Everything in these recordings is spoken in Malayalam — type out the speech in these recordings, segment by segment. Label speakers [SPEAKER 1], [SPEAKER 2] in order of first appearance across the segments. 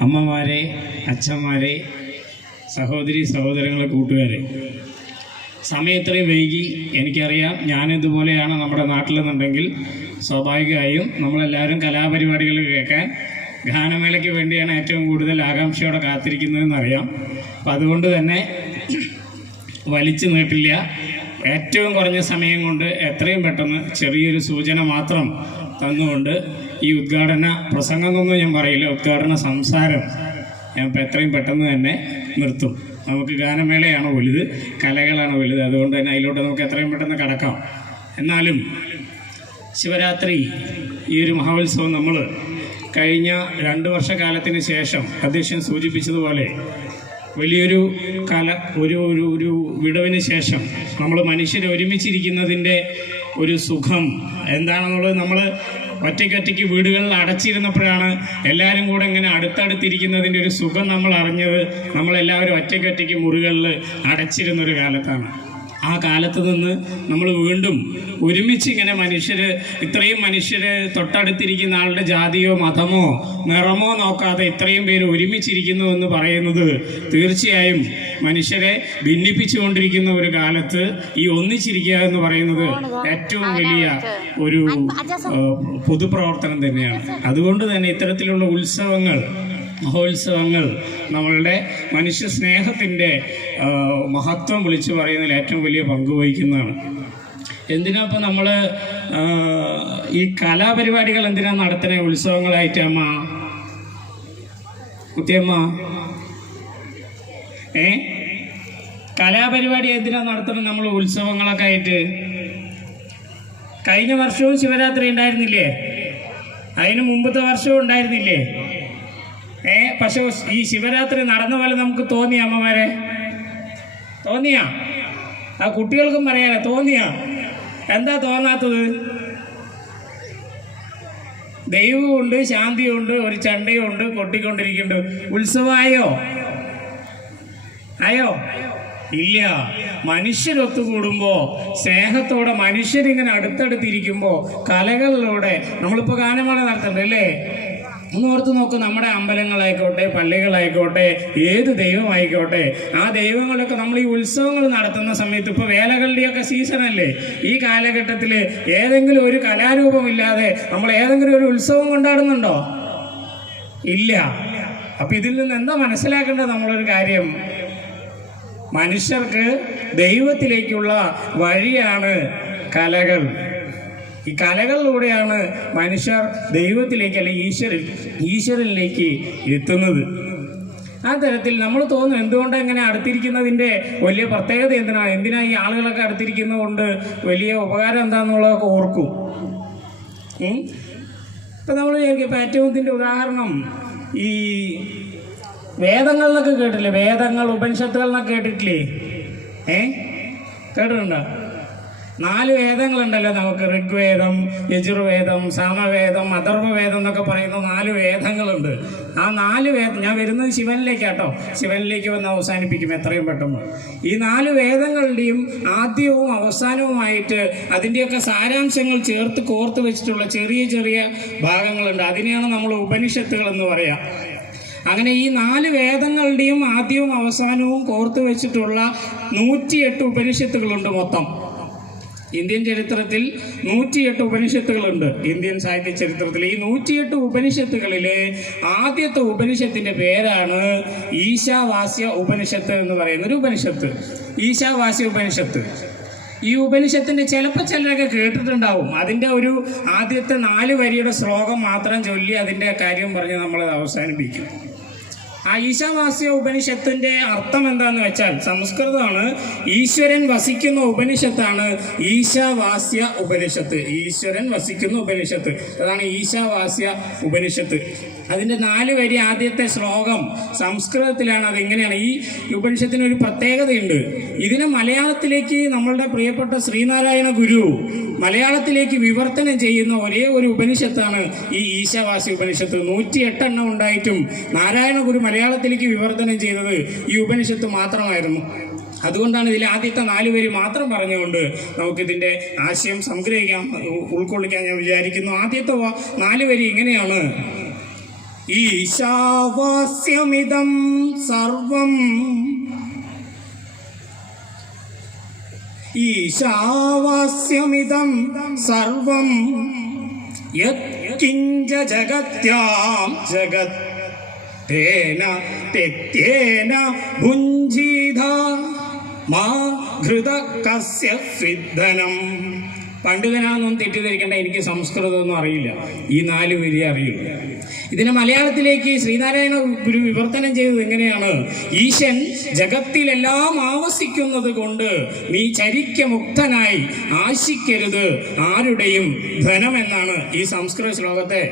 [SPEAKER 1] അമ്മമാരെ അച്ഛന്മാരെ സഹോദരി സഹോദരങ്ങളെ കൂട്ടുകാരെ. സമയത്രയും വൈകി. എനിക്കറിയാം ഞാനിതുപോലെയാണ് നമ്മുടെ നാട്ടിലെന്നുണ്ടെങ്കിൽ സ്വാഭാവികമായും നമ്മളെല്ലാവരും കലാപരിപാടികൾ കേൾക്കാൻ ഗാനമേളയ്ക്ക് വേണ്ടിയാണ് ഏറ്റവും കൂടുതൽ ആകാംക്ഷയോടെ കാത്തിരിക്കുന്നതെന്നറിയാം. അപ്പം അതുകൊണ്ട് തന്നെ വലിച്ചു നീട്ടില്ല. ഏറ്റവും കുറഞ്ഞ സമയം കൊണ്ട് എത്രയും പെട്ടെന്ന് ചെറിയൊരു സൂചന മാത്രം തന്നുകൊണ്ട് ഈ ഉദ്ഘാടന പ്രസംഗം എന്നൊന്നും ഞാൻ പറയില്ല. ഉദ്ഘാടന സംസാരം ഞാൻ ഇപ്പം എത്രയും പെട്ടെന്ന് തന്നെ നിർത്തും. നമുക്ക് ഗാനമേളയാണ് വലുത് കലകളാണ് വലുത്. അതുകൊണ്ട് തന്നെ അതിലോട്ട് നമുക്ക് എത്രയും പെട്ടെന്ന് കടക്കാം. എന്നാലും ശിവരാത്രി ഈ ഒരു മഹോത്സവം നമ്മൾ കഴിഞ്ഞ രണ്ട് വർഷക്കാലത്തിന് ശേഷം അധ്യക്ഷൻ സൂചിപ്പിച്ചതുപോലെ വലിയൊരു കല ഒരു ഒരു ഒരു വിടവിന് ശേഷം നമ്മൾ മനുഷ്യർ ഒരുമിച്ചിരിക്കുന്നതിന്റെ ഒരു സുഖം എന്താണെന്നുള്ളത് നമ്മൾ ഒറ്റയ്ക്കൊറ്റയ്ക്ക് വീടുകളിൽ അടച്ചിരുന്നപ്പോഴാണ് എല്ലാവരും കൂടെ ഇങ്ങനെ അടുത്തടുത്തിരിക്കുന്നതിന്റെ ഒരു സുഖം നമ്മൾ അറിഞ്ഞത്. നമ്മളെല്ലാവരും ഒറ്റയ്ക്കൊറ്റയ്ക്ക് മുറികളിൽ അടച്ചിരുന്നൊരു കാലത്താണ്. ആ കാലത്ത് നിന്ന് നമ്മൾ വീണ്ടും ഒരുമിച്ച് ഇങ്ങനെ മനുഷ്യർ ഇത്രയും മനുഷ്യർ തൊട്ടടുത്തിരിക്കുന്ന ആളുടെ ജാതിയോ മതമോ നിറമോ നോക്കാതെ ഇത്രയും പേര് ഒരുമിച്ചിരിക്കുന്നു എന്ന് പറയുന്നത് തീർച്ചയായും മനുഷ്യരെ ഭിന്നിപ്പിച്ചുകൊണ്ടിരിക്കുന്ന ഒരു കാലത്ത് ഈ ഒന്നിച്ചിരിക്കുക എന്ന് പറയുന്നത് ഏറ്റവും വലിയ ഒരു പൊതുപ്രവർത്തനം തന്നെയാണ്. അതുകൊണ്ട് തന്നെ ഇത്തരത്തിലുള്ള ഉത്സവങ്ങൾ മഹോത്സവങ്ങൾ നമ്മളുടെ മനുഷ്യ സ്നേഹത്തിന്റെ മഹത്വം വിളിച്ചു പറയുന്നതിൽ ഏറ്റവും വലിയ പങ്ക് വഹിക്കുന്നതാണ്. എന്തിനാ ഇപ്പം നമ്മൾ ഈ കലാപരിപാടികൾ എന്തിനാ നടത്തുന്നത് ഉത്സവങ്ങളായിട്ട് അമ്മ? കുത്തിയമ്മ ഏ? കലാപരിപാടി എന്തിനാ നടത്തുന്നത് നമ്മൾ ഉത്സവങ്ങളൊക്കെ ആയിട്ട്? കഴിഞ്ഞ വർഷവും ശിവരാത്രി ഉണ്ടായിരുന്നില്ലേ? അതിന് മുമ്പത്തെ വർഷവും ഉണ്ടായിരുന്നില്ലേ? ഏ പക്ഷെ ഈ ശിവരാത്രി നടന്ന പോലെ നമുക്ക് തോന്നിയ അമ്മമാരെ? തോന്നിയാ? ആ കുട്ടികൾക്കും പറയാനേ തോന്നിയാ? എന്താ തോന്നാത്തത്? ദൈവമുണ്ട് ശാന്തിയുണ്ട് ഒരു ചണ്ടയുണ്ട് കൊട്ടിക്കൊണ്ടിരിക്കുന്നുണ്ട്. ഉത്സവമായോ ആയോ? ഇല്ല. മനുഷ്യരൊത്തുകൂടുമ്പോ സ്നേഹത്തോടെ മനുഷ്യരിങ്ങനെ അടുത്തടുത്തിരിക്കുമ്പോ കലകളിലൂടെ നമ്മളിപ്പോ ഗാനമേള നടത്തുന്നുണ്ട് അല്ലേ? ഒന്ന് ഓർത്ത് നോക്കും നമ്മുടെ അമ്പലങ്ങളായിക്കോട്ടെ പള്ളികളായിക്കോട്ടെ ഏത് ദൈവമായിക്കോട്ടെ ആ ദൈവങ്ങളൊക്കെ നമ്മൾ ഈ ഉത്സവങ്ങൾ നടത്തുന്ന സമയത്ത് ഇപ്പോൾ വേലകളുടെയൊക്കെ സീസണല്ലേ ഈ കാലഘട്ടത്തിൽ ഏതെങ്കിലും ഒരു കലാരൂപമില്ലാതെ നമ്മൾ ഏതെങ്കിലും ഒരു ഉത്സവം കൊണ്ടാടുന്നുണ്ടോ? ഇല്ല. അപ്പൊ ഇതിൽ നിന്ന് എന്താ മനസ്സിലാക്കേണ്ടത് നമ്മളൊരു കാര്യം? മനുഷ്യർക്ക് ദൈവത്തിലേക്കുള്ള വഴിയാണ് കലകൾ. ഈ കലകളിലൂടെയാണ് മനുഷ്യർ ദൈവത്തിലേക്ക് അല്ലെങ്കിൽ ഈശ്വരൻ ഈശ്വരനിലേക്ക് എത്തുന്നത്. ആ തരത്തിൽ നമ്മൾ തോന്നും എന്തുകൊണ്ട് ഇങ്ങനെ അടുത്തിരിക്കുന്നതിന്റെ വലിയ പ്രത്യേകത എന്തിനാണ് എന്തിനാ ഈ ആളുകളൊക്കെ അടുത്തിരിക്കുന്നതുകൊണ്ട് വലിയ ഉപകാരം എന്താണെന്നുള്ളതൊക്കെ ഓർക്കും. ഇപ്പം നമ്മൾ വിചാരിക്കും ഇപ്പം ഏറ്റവും ഉദാഹരണം ഈ വേദങ്ങൾ എന്നൊക്കെ കേട്ടില്ലേ വേദങ്ങൾ ഉപനിഷത്തുകൾ എന്നൊക്കെ കേട്ടിട്ടില്ലേ? ഏ? കേട്ടിട്ടുണ്ടോ? നാല് വേദങ്ങളുണ്ടല്ലോ നമുക്ക്. ഋഗ്വേദം യജുർവേദം സാമവേദം അഥർവവേദം എന്നൊക്കെ പറയുന്ന നാല് വേദങ്ങളുണ്ട്. ആ നാല് വേദം ഞാൻ വരുന്നത് ശിവനിലേക്കാട്ടോ. ശിവനിലേക്ക് വന്ന് അവസാനിപ്പിക്കും എത്രയും പെട്ടെന്ന്. ഈ നാല് വേദങ്ങളുടെയും ആദ്യവും അവസാനവുമായിട്ട് അതിന്റെയൊക്കെ സാരാംശങ്ങൾ ചേർത്ത് കോർത്ത് വെച്ചിട്ടുള്ള ചെറിയ ചെറിയ ഭാഗങ്ങളുണ്ട്. അതിനെയാണ് നമ്മൾ ഉപനിഷത്തുകൾ എന്ന് പറയാം. അങ്ങനെ ഈ നാല് വേദങ്ങളുടെയും ആദ്യവും അവസാനവും കോർത്ത് വെച്ചിട്ടുള്ള നൂറ്റിയെട്ട് ഉപനിഷത്തുകളുണ്ട് മൊത്തം. ഇന്ത്യൻ ചരിത്രത്തിൽ നൂറ്റിയെട്ട് ഉപനിഷത്തുകളുണ്ട്. ഇന്ത്യൻ സാഹിത്യ ചരിത്രത്തിൽ ഈ നൂറ്റിയെട്ട് ഉപനിഷത്തുകളിലെ ആദ്യത്തെ ഉപനിഷത്തിന്റെ പേരാണ് ഈശാവാസ്യ ഉപനിഷത്ത് എന്ന് പറയുന്ന ഒരു ഉപനിഷത്ത്. ഈശാവാസ്യ ഉപനിഷത്ത്. ഈ ഉപനിഷത്തിന്റെ ചിലപ്പോൾ ചിലരൊക്കെ കേട്ടിട്ടുണ്ടാവും. അതിന്റെ ഒരു ആദ്യത്തെ നാല് വരിയുടെ ശ്ലോകം മാത്രം ചൊല്ലി അതിന്റെ കാര്യം പറഞ്ഞ് നമ്മൾ അവസാനിപ്പിക്കും. ആ ഈശാവാസ്യ ഉപനിഷത്തിന്റെ അർത്ഥം എന്താന്ന് വെച്ചാൽ സംസ്കൃതമാണ്. ഈശ്വരൻ വസിക്കുന്ന ഉപനിഷത്താണ് ഈശാവാസ്യ ഉപനിഷത്ത്. ഈശ്വരൻ വസിക്കുന്ന ഉപനിഷത്ത്. അതാണ് ഈശാവാസ്യ ഉപനിഷത്ത്. അതിന്റെ നാല് വരി ആദ്യത്തെ ശ്ലോകം സംസ്കൃതത്തിലാണ് അതെങ്ങനെയാണ്? ഈ ഉപനിഷത്തിന് ഒരു പ്രത്യേകതയുണ്ട്. ഇതിനെ മലയാളത്തിലേക്ക് നമ്മളുടെ പ്രിയപ്പെട്ട ശ്രീനാരായണ ഗുരു മലയാളത്തിലേക്ക് വിവർത്തനം ചെയ്യുന്ന ഒരേ ഒരു ഉപനിഷത്താണ് ഈ ഈശാവാസി ഉപനിഷത്ത്. നൂറ്റി എട്ടെണ്ണം ഉണ്ടായിട്ടും നാരായണ ഗുരു മലയാളത്തിലേക്ക് വിവർത്തനം ചെയ്തത് ഈ ഉപനിഷത്ത് മാത്രമായിരുന്നു. അതുകൊണ്ടാണ് ഇതിൽ ആദ്യത്തെ നാല് പേര് മാത്രം പറഞ്ഞുകൊണ്ട് നമുക്കിതിന്റെ ആശയം സംഗ്രഹിക്കാം ഉൾക്കൊള്ളിക്കാൻ ഞാൻ വിചാരിക്കുന്നു. ആദ്യത്തെ നാല് പേര് ഇങ്ങനെയാണ് ഈശാവാസ്യമിതം സർവം ഈശാവാസ്യമിതം സർവം യത്കിഞ്ച ജഗത്യാം ജഗത് തേന തെത്യേന ഭുഞ്ചീത. മാ ഘൃത കസ്യ സിദ്ധനം. പണ്ഡിതനാണെന്നും തെറ്റിദ്ധരിക്കേണ്ട എനിക്ക് സംസ്കൃതമൊന്നും അറിയില്ല. ഈ നാല് വരി അറിയില്ല ഇതിനെ മലയാളത്തിലേക്ക് ശ്രീനാരായണ ഗുരു വിവർത്തനം ചെയ്തത് എങ്ങനെയാണ്? ഈശൻ ജഗത്തിലെല്ലാം ആവസിക്കുന്നത് കൊണ്ട് നീ ചരിക്കമുക്തനായി ആശിക്കരുത്. ആരുടെയും ധനമെന്നാണ് ഈ സംസ്കൃത ശ്ലോകത്തെ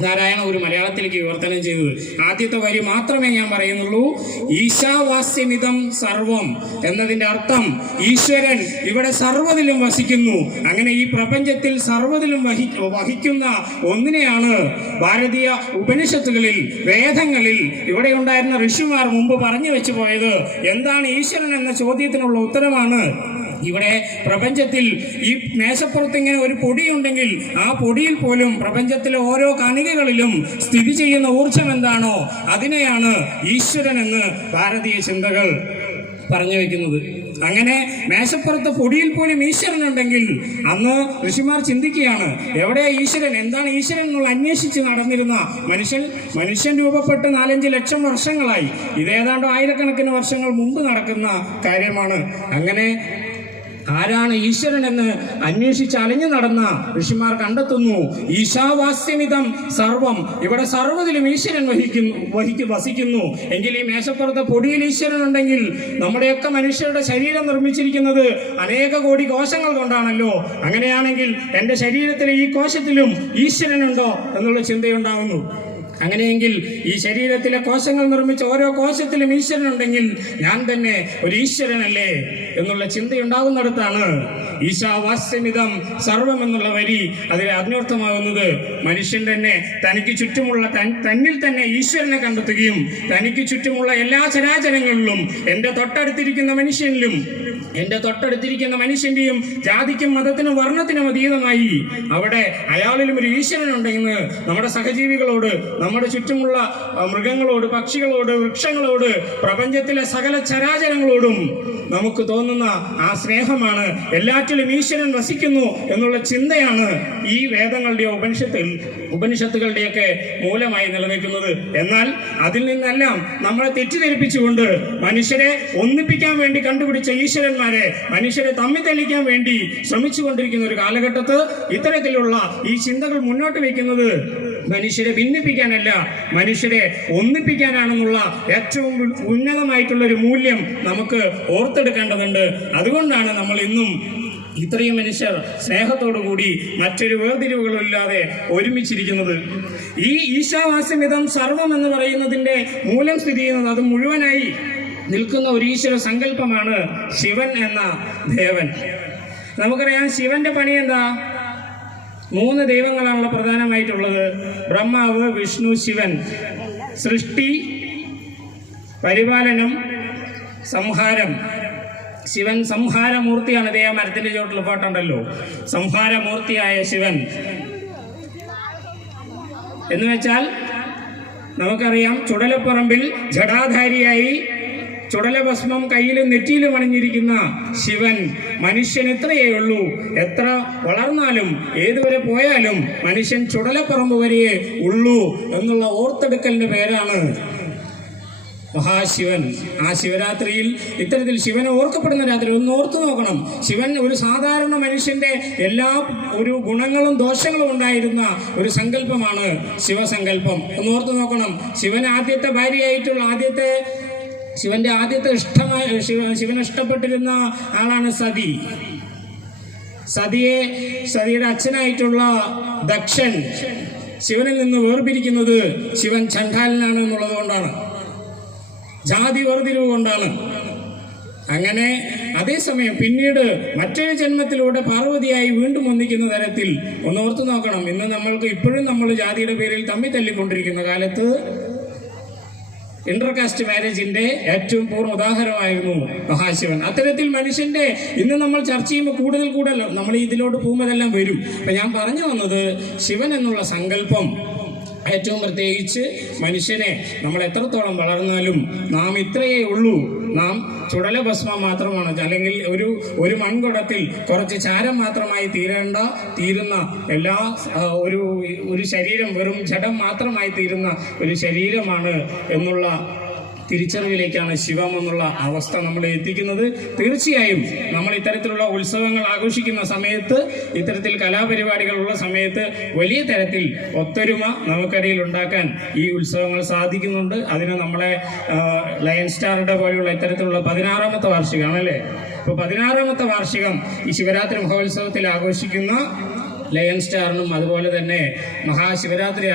[SPEAKER 1] നാരായണ ഒരു മലയാളത്തിലേക്ക് വിവർത്തനം ചെയ്തത്. ആദ്യത്തെ വരി മാത്രമേ ഞാൻ പറയുന്നുള്ളൂ. ഈശാവാസ്യമിതം സർവം എന്നതിന്റെ അർത്ഥം ഈശ്വരൻ ഇവിടെ സർവതിലും വസിക്കുന്നു. അങ്ങനെ ഈ പ്രപഞ്ചത്തിൽ സർവതിലും വഹി വഹിക്കുന്ന ഒന്നിനെയാണ് ഭാരതീയ ഉപനിഷത്തുകളിൽ വേദങ്ങളിൽ ഇവിടെ ഉണ്ടായിരുന്ന ഋഷിമാർ മുമ്പ് പറഞ്ഞു വെച്ചു പോയത്. എന്താണ് ഈശ്വരൻ എന്ന ചോദ്യത്തിനുള്ള ഉത്തരമാണ് ഇവിടെ പ്രപഞ്ചത്തിൽ ഈ മേശപ്പുറത്ത് ഇങ്ങനെ ഒരു പൊടിയുണ്ടെങ്കിൽ ആ പൊടിയിൽ പോലും പ്രപഞ്ചത്തിലെ ഓരോ കണികകളിലും സ്ഥിതി ചെയ്യുന്ന ഊർജം എന്താണോ അതിനെയാണ് ഈശ്വരൻ എന്ന് ഭാരതീയ ചിന്തകൾ പറഞ്ഞു വെക്കുന്നത്. അങ്ങനെ മേശപ്പുറത്ത് പൊടിയിൽ പോലും ഈശ്വരൻ ഉണ്ടെങ്കിൽ അന്ന് ഋഷിമാർ ചിന്തിക്കുകയാണ് എവിടെ ഈശ്വരൻ? എന്താണ് ഈശ്വരൻ എന്നുള്ള അന്വേഷിച്ച് നടന്നിരുന്ന മനുഷ്യൻ? മനുഷ്യൻ രൂപപ്പെട്ട് നാലഞ്ച് ലക്ഷം വർഷങ്ങളായി. ഇതേതാണ്ട് ആയിരക്കണക്കിന് വർഷങ്ങൾ മുമ്പ് നടക്കുന്ന കാര്യമാണ്. അങ്ങനെ ആരാണ് ഈശ്വരൻ എന്ന് അന്വേഷിച്ച് അലഞ്ഞു നടന്ന ഋഷിമാർ കണ്ടെത്തുന്നു. ഈശാവാസ്യമിതം സർവം. ഇവിടെ സർവതിലും ഈശ്വരൻ വഹിക്കുന്നു വഹിക്കു വസിക്കുന്നു. എങ്കിൽ ഈ മേശപ്പുറത്തെ പൊടിയിൽ ഈശ്വരൻ ഉണ്ടെങ്കിൽ നമ്മുടെയൊക്കെ മനുഷ്യരുടെ ശരീരം നിർമ്മിച്ചിരിക്കുന്നത് അനേക കോടി കോശങ്ങൾ കൊണ്ടാണല്ലോ. അങ്ങനെയാണെങ്കിൽ എന്റെ ശരീരത്തിലെ ഈ കോശത്തിലും ഈശ്വരനുണ്ടോ എന്നുള്ള ചിന്തയുണ്ടാകുന്നു അങ്ങനെയെങ്കിൽ ഈ ശരീരത്തിലെ കോശങ്ങൾ നിർമ്മിച്ച ഓരോ കോശത്തിലും ഈശ്വരൻ ഉണ്ടെങ്കിൽ ഞാൻ തന്നെ ഒരു ഈശ്വരനല്ലേ എന്നുള്ള ചിന്തയുണ്ടാകുന്നിടത്താണ് ഈശാവാസ്യമിതം സർവം എന്നുള്ള വരി അതിൽ അന്വർത്ഥമാകുന്നത്. മനുഷ്യൻ തന്നെ തനിക്ക് ചുറ്റുമുള്ള തന്നിൽ തന്നെ ഈശ്വരനെ കണ്ടെത്തുകയും തനിക്ക് ചുറ്റുമുള്ള എല്ലാ ചരാചരങ്ങളിലും എന്റെ തൊട്ടടുത്തിരിക്കുന്ന മനുഷ്യനിലും എന്റെ തൊട്ടടുത്തിരിക്കുന്ന മനുഷ്യന്റെയും ജാതിക്കും മതത്തിനും വർണത്തിനും അതീതമായി അവിടെ അയാളിലും ഒരു ഈശ്വരൻ ഈശ്വരനുണ്ടെന്ന് നമ്മുടെ സഹജീവികളോട് നമ്മുടെ ചുറ്റുമുള്ള മൃഗങ്ങളോട് പക്ഷികളോട് വൃക്ഷങ്ങളോട് പ്രപഞ്ചത്തിലെ സകല ചരാചരങ്ങളോടും നമുക്ക് തോന്നുന്ന ആ സ്നേഹമാണ്. എല്ലാറ്റിലും ഈശ്വരൻ വസിക്കുന്നു എന്നുള്ള ചിന്തയാണ് ഈ വേദങ്ങളുടെയോ ഉപനിഷത്തിൽ ഉപനിഷത്തുകളുടെയൊക്കെ മൂലമായി നിലനിൽക്കുന്നത്. എന്നാൽ അതിൽ നിന്നെല്ലാം നമ്മളെ തെറ്റിദ്ധരിപ്പിച്ചുകൊണ്ട് മനുഷ്യരെ ഒന്നിപ്പിക്കാൻ വേണ്ടി കണ്ടുപിടിച്ച ഈശ്വരന്മാരെ മനുഷ്യരെ തമ്മിൽ തെളിക്കാൻ വേണ്ടി ശ്രമിച്ചുകൊണ്ടിരിക്കുന്ന ഒരു കാലഘട്ടത്ത് ഇത്തരത്തിലുള്ള ഈ ചിന്തകൾ മുന്നോട്ട് വയ്ക്കുന്നത് മനുഷ്യരെ ഭിന്നിപ്പിക്കാനല്ല മനുഷ്യരെ ഒന്നിപ്പിക്കാനാണെന്നുള്ള ഏറ്റവും ഉന്നതമായിട്ടുള്ള ഒരു മൂല്യം നമുക്ക് ഓർത്തെടുക്കേണ്ടതുണ്ട്. അതുകൊണ്ടാണ് നമ്മൾ ഇന്നും ഇത്രയും മനുഷ്യർ സ്നേഹത്തോടു കൂടി മറ്റൊരു വേർതിരിവുകളില്ലാതെ ഒരുമിച്ചിരിക്കുന്നത്. ഈ ഈശാവാസ്യമിതം സർവം എന്ന് പറയുന്നതിന്റെ മൂലം സ്ഥിതി ചെയ്യുന്നത് അത് മുഴുവനായി നിൽക്കുന്ന ഒരു ഈശ്വര സങ്കല്പമാണ് ശിവൻ എന്ന ദേവൻ. നമുക്കറിയാം ശിവന്റെ പണി എന്താ? മൂന്ന് ദൈവങ്ങളാണല്ലോ പ്രധാനമായിട്ടുള്ളത്. ബ്രഹ്മാവ് വിഷ്ണു ശിവൻ. സൃഷ്ടി പരിപാലനം സംഹാരം. ശിവൻ സംഹാരമൂർത്തിയാണ്. ഇതേ മരത്തിന്റെ ചോട്ടിൽ പാട്ടുണ്ടല്ലോ സംഹാരമൂർത്തിയായ ശിവൻ. എന്ന് വെച്ചാൽ നമുക്കറിയാം ചുടലപ്പറമ്പിൽ ജടാധാരിയായി ചുടലഭസ്മം കയ്യിലും നെറ്റിയിലും അണിഞ്ഞിരിക്കുന്ന ശിവൻ മനുഷ്യൻ ഇത്രയേ ഉള്ളൂ. എത്ര വളർന്നാലും ഏതുവരെ പോയാലും മനുഷ്യൻ ചുടലപ്പറമ്പ് വരെയേ ഉള്ളൂ എന്നുള്ള ഓർത്തെടുക്കലിന്റെ പേരാണ് മഹാശിവൻ. ആ ശിവരാത്രിയിൽ ഇത്തരത്തിൽ ശിവനെ ഓർക്കപ്പെടുന്ന രാത്രി ഒന്ന് ഓർത്തു നോക്കണം. ശിവൻ ഒരു സാധാരണ മനുഷ്യന്റെ എല്ലാ ഒരു ഗുണങ്ങളും ദോഷങ്ങളും ഉണ്ടായിരുന്ന ഒരു സങ്കല്പമാണ് ശിവസങ്കല്പം. ഒന്ന് ഓർത്തു നോക്കണം. ശിവൻ ആദ്യത്തെ ഭാര്യയായിട്ടുള്ള ആദ്യത്തെ ശിവന്റെ ആദ്യത്തെ ഇഷ്ടമായ ശിവ ശിവൻ ഇഷ്ടപ്പെട്ടിരുന്ന ആളാണ് സതി. സതിയെ സതിയുടെ അച്ഛനായിട്ടുള്ള ദക്ഷൻ ശിവനിൽ നിന്ന് വേർപിരിക്കുന്നത് ശിവൻ ചണ്ഡാലനാണ് എന്നുള്ളത് കൊണ്ടാണ്. ജാതി വേർതിരിവ് കൊണ്ടാണ്. അങ്ങനെ അതേസമയം പിന്നീട് മറ്റൊരു ജന്മത്തിലൂടെ പാർവതിയായി വീണ്ടും ഒന്നിക്കുന്ന തരത്തിൽ ഒന്ന് ഓർത്തു നോക്കണം. ഇന്ന് നമ്മൾക്ക് ഇപ്പോഴും നമ്മൾ ജാതിയുടെ പേരിൽ തമ്മിൽ തല്ലിക്കൊണ്ടിരിക്കുന്ന കാലത്ത് ഇന്റർകാസ്റ്റ് മാരേജിന്റെ ഏറ്റവും പൂർണ ഉദാഹരണമായിരുന്നു മഹാശിവൻ. അത്തരത്തിൽ മനുഷ്യന്റെ ഇന്ന് നമ്മൾ ചർച്ച ചെയ്യുമ്പോൾ കൂടുതൽ കൂടുതൽ നമ്മൾ ഇതിലോട്ട് പോകുമ്പോഴെല്ലാം വരും. അപ്പൊ ഞാൻ പറഞ്ഞു വന്നത് ശിവൻ എന്നുള്ള സങ്കല്പം ഏറ്റവും പ്രത്യേകിച്ച് മനുഷ്യനെ നമ്മൾ എത്രത്തോളം വളർന്നാലും നാം ഇത്രയേ ഉള്ളൂ. നാം ചുടല ഭസ്മം മാത്രമാണ്. അല്ലെങ്കിൽ ഒരു ഒരു മൺകുടത്തിൽ കുറച്ച് ചാരം മാത്രമായി തീരേണ്ട തീരുന്ന എല്ലാ ഒരു ഒരു ശരീരം വെറും ജഡം മാത്രമായി തീരുന്ന ഒരു ശരീരമാണ് എന്നുള്ള തിരിച്ചറിവിലേക്കാണ് ശിവം എന്നുള്ള അവസ്ഥ നമ്മളെ എത്തിക്കുന്നത്. തീർച്ചയായും നമ്മൾ ഇത്തരത്തിലുള്ള ഉത്സവങ്ങൾ ആഘോഷിക്കുന്ന സമയത്ത് ഇത്തരത്തിൽ കലാപരിപാടികളുള്ള സമയത്ത് വലിയ തരത്തിൽ ഒത്തൊരുമ നമുക്കിടയിൽ ഉണ്ടാക്കാൻ ഈ ഉത്സവങ്ങൾ സാധിക്കുന്നുണ്ട്. അതിന് നമ്മളെ ലയൺ സ്റ്റാറുടെ പോലെയുള്ള ഇത്തരത്തിലുള്ള പതിനാറാമത്തെ വാർഷികമാണ് അല്ലേ അപ്പോൾ പതിനാറാമത്തെ വാർഷികം ഈ ശിവരാത്രി മഹോത്സവത്തിൽ ആഘോഷിക്കുന്ന ലയൺ സ്റ്റാറിനും അതുപോലെ തന്നെ മഹാശിവരാത്രി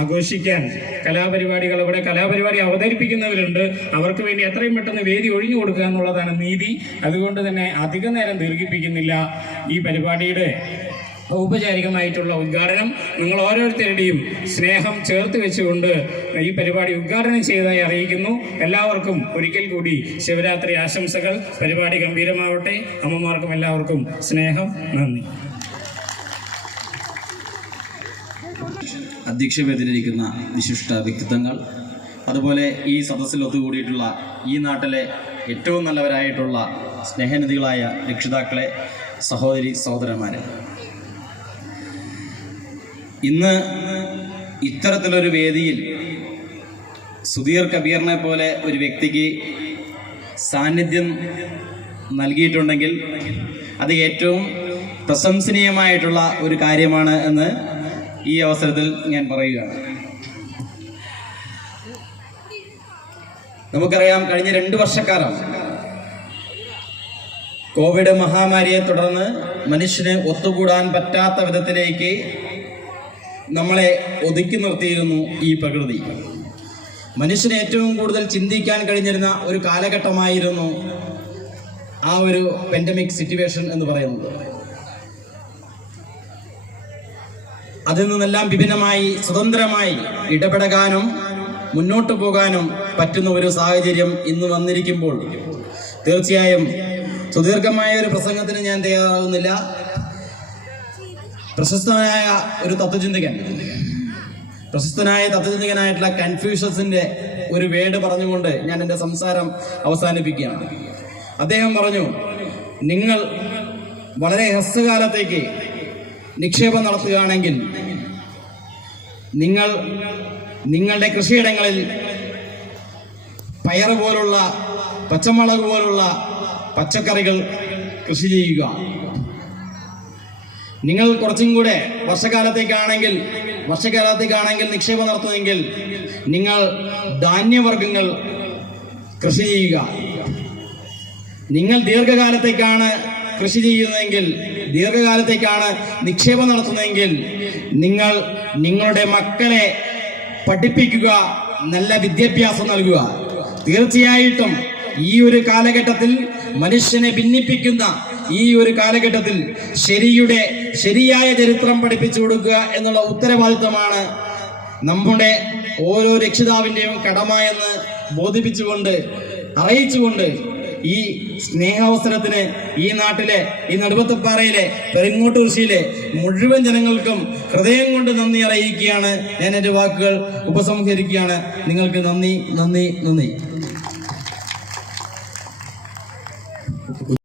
[SPEAKER 1] ആഘോഷിക്കാൻ കലാപരിപാടികൾ ഇവിടെ കലാപരിപാടി അവതരിപ്പിക്കുന്നവരുണ്ട്. അവർക്ക് വേണ്ടി എത്രയും പെട്ടെന്ന് വേദി ഒഴിഞ്ഞു കൊടുക്കുക എന്നുള്ളതാണ് നീതി. അതുകൊണ്ട് തന്നെ അധിക നേരം ദീർഘിപ്പിക്കുന്നില്ല ഈ പരിപാടിയുടെ ഔപചാരികമായിട്ടുള്ള ഉദ്ഘാടനം. നിങ്ങൾ ഓരോരുത്തരുടെയും സ്നേഹം ചേർത്ത് വെച്ചുകൊണ്ട് ഈ പരിപാടി ഉദ്ഘാടനം ചെയ്തതായി അറിയിക്കുന്നു. എല്ലാവർക്കും ഒരിക്കൽ കൂടി ശിവരാത്രി ആശംസകൾ. പരിപാടി ഗംഭീരമാവട്ടെ. അമ്മമാർക്കും എല്ലാവർക്കും സ്നേഹം. നന്ദി.
[SPEAKER 2] അധ്യക്ഷവേദിയിലിരിക്കുന്ന വിശിഷ്ട വ്യക്തിത്വങ്ങൾ. അതുപോലെ ഈ സദസ്സിൽ ഒത്തുകൂടിയിട്ടുള്ള ഈ നാട്ടിലെ ഏറ്റവും നല്ലവരായിട്ടുള്ള സ്നേഹനിധികളായ രക്ഷിതാക്കളെ സഹോദരി സഹോദരന്മാരെ. ഇന്ന് ഇത്തരത്തിലൊരു വേദിയിൽ സുധീർ കബീറിനെ പോലെ ഒരു വ്യക്തിക്ക് സാന്നിധ്യം നൽകിയിട്ടുണ്ടെങ്കിൽ അത് ഏറ്റവും പ്രശംസനീയമായിട്ടുള്ള ഒരു കാര്യമാണ് എന്ന് ഈ അവസരത്തിൽ ഞാൻ പറയുകയാണ്. നമുക്കറിയാം കഴിഞ്ഞ രണ്ട് വർഷക്കാലം കോവിഡ് മഹാമാരിയെ തുടർന്ന് മനുഷ്യന് ഒത്തുകൂടാൻ പറ്റാത്ത വിധത്തിലേക്ക് നമ്മളെ ഒതുക്കി നിർത്തിയിരുന്നു ഈ പ്രകൃതി. മനുഷ്യന് ഏറ്റവും കൂടുതൽ ചിന്തിക്കാൻ കഴിഞ്ഞിരുന്ന ഒരു കാലഘട്ടമായിരുന്നു ആ ഒരു പെൻഡമിക് സിറ്റുവേഷൻ എന്ന് പറയുന്നത്. അതിൽ നിന്നെല്ലാം വിഭിന്നമായി സ്വതന്ത്രമായി ഇടപെടകാനും മുന്നോട്ടു പോകാനും പറ്റുന്ന ഒരു സാഹചര്യം ഇന്ന് വന്നിരിക്കുമ്പോൾ തീർച്ചയായും സുദീർഘമായ ഒരു പ്രസംഗത്തിന് ഞാൻ തയ്യാറാകുന്നില്ല. പ്രശസ്തനായ ഒരു തത്വചിന്തകൻ പ്രശസ്തനായ തത്വചിന്തകനായിട്ടുള്ള കൺഫ്യൂഷൻസിന്റെ ഒരു വേട് പറഞ്ഞുകൊണ്ട് ഞാൻ എന്റെ സംസാരം അവസാനിപ്പിക്കുകയാണ്. അദ്ദേഹം പറഞ്ഞു നിങ്ങൾ വളരെ ഹ്രസ്വകാലത്തേക്ക് നിക്ഷേപം നടത്തുകയാണെങ്കിൽ നിങ്ങൾ നിങ്ങളുടെ കൃഷിയിടങ്ങളിൽ പയർ പോലുള്ള പച്ചമുളക് പോലുള്ള പച്ചക്കറികൾ കൃഷി ചെയ്യുക. നിങ്ങൾ കുറച്ചും കൂടെ വർഷകാലത്തേക്കാണെങ്കിൽ വർഷകാലത്തേക്കാണെങ്കിൽ നിക്ഷേപം നടത്തുമെങ്കിൽ നിങ്ങൾ ധാന്യവർഗങ്ങൾ കൃഷി ചെയ്യുക. നിങ്ങൾ ദീർഘകാലത്തേക്കാണ് കൃഷി ചെയ്യുന്നതെങ്കിൽ ദീർഘകാലത്തേക്കാണ് നിക്ഷേപം നടത്തുന്നതെങ്കിൽ നിങ്ങൾ നിങ്ങളുടെ മക്കളെ പഠിപ്പിക്കുക നല്ല വിദ്യാഭ്യാസം നൽകുക. തീർച്ചയായിട്ടും ഈ ഒരു കാലഘട്ടത്തിൽ മനുഷ്യനെ ഭിന്നിപ്പിക്കുന്ന ഈ ഒരു കാലഘട്ടത്തിൽ ശരിയുടെ ശരിയായ ചരിത്രം പഠിപ്പിച്ചു കൊടുക്കുക എന്നുള്ള ഉത്തരവാദിത്തമാണ് നമ്മുടെ ഓരോ രക്ഷിതാവിന്റെയും കടമ എന്ന് ബോധിപ്പിച്ചുകൊണ്ട് അറിയിച്ചുകൊണ്ട് ഈ സ്നേഹാവസരത്തിന് ഈ നാട്ടിലെ ഈ നടുവത്തപ്പാറയിലെ പെരിങ്ങോട്ടുകൃഷിയിലെ മുഴുവൻ ജനങ്ങൾക്കും ഹൃദയം കൊണ്ട് നന്ദി അറിയിക്കുകയാണ്. ഞാൻ എന്റെ വാക്കുകൾ ഉപസംഹരിക്കുകയാണ്. നിങ്ങൾക്ക് നന്ദി നന്ദി നന്ദി.